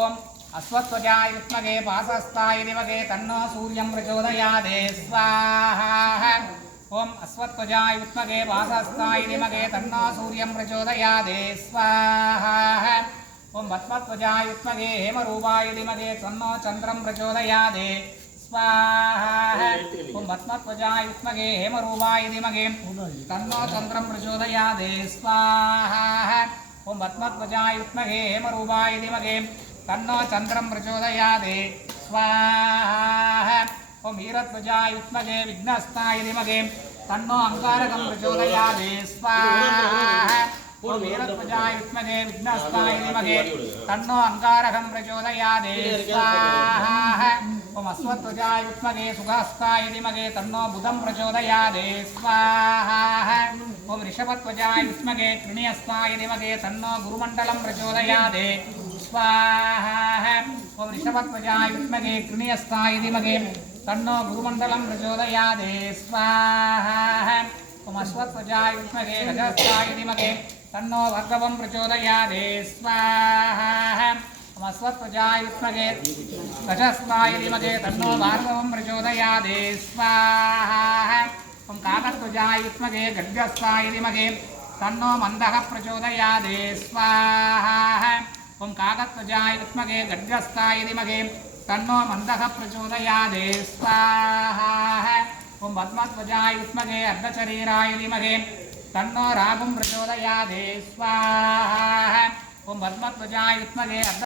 ओम अश्वत्वजाय विद्महे पाशस्ताय धीमहि तन्नो सूर्यं प्रचोदयात् स्वाहा। ओम अश्वत्वजाय विद्महे पाशस्ताय धीमहि तन्नो सूर्यं प्रचोदयात् स्वाहा। ओम भस्मध्वजाय विद्महे हेमरूपाय धीमहि तन्नो चन्द्रं प्रचोदयात् स्वाहा। ओम भस्मध्वजाय विद्महे हेमरूपाय धीमहि तन्नो चन्द्रं प्रचोदयात् स्वाहा। ओम भस्मध्वजाय विद्महे हेमरूपाय धीमहि तन्नो चन्द्रं प्रचोदयात् स्वाहा। ओम वीरध्वजाय विद्महे विघ्नहस्ताय धीमहि तन्नो अंगारकं प्रचोदयात् स्वाहा। ओम वीरध्वजाय विद्महे विघ्नहस्ताय धीमहि तन्नो अंगारकं प्रचोदयात् स्वाहा। ओम अश्वत्वजाय विद्महे सुखहस्ताय धीमहि तन्नो बुधं प्रचोदयात् स्वाहा। ओम ऋषभध्वजाय विद्महे कृणिहस्ताय धीमहि तन्नो गुरुमण्डलं प्रचोदयात् स्वाहा। ओम ऋषभध्वजाय विद्महे कृणिहस्ताय धीमहि तन्नो गुरुमण्डलं प्रचोदयात् स्वाहा। ओम अश्वत्वजाय विद्महे गजहस्ताय धीमहि तन्नो भर्गवं प्रचोदयात् स्वाहा। ओम अश्वत्वजाय विद्महे गजहस्ताय धीमहि तन्नो भार्गवं प्रचोदयात् स्वाहा। ओम काकध्वजाय विद्महे गड्गस्ताय धीमहि तन्नो मन्दः प्रचोदयात् स्वाहा। ओम काकध्वजाय विद्महे गड्गस्ताय धीमहि तन्नो मन्दः प्रचोदयात् स्वाहा। ओम पद्मध्वजाय विद्महे अर्धशरीराय धीमहि तन्नो राहुं प्रचोदयात् स्वाहा। ओम पद्मध्वजाय विद्महे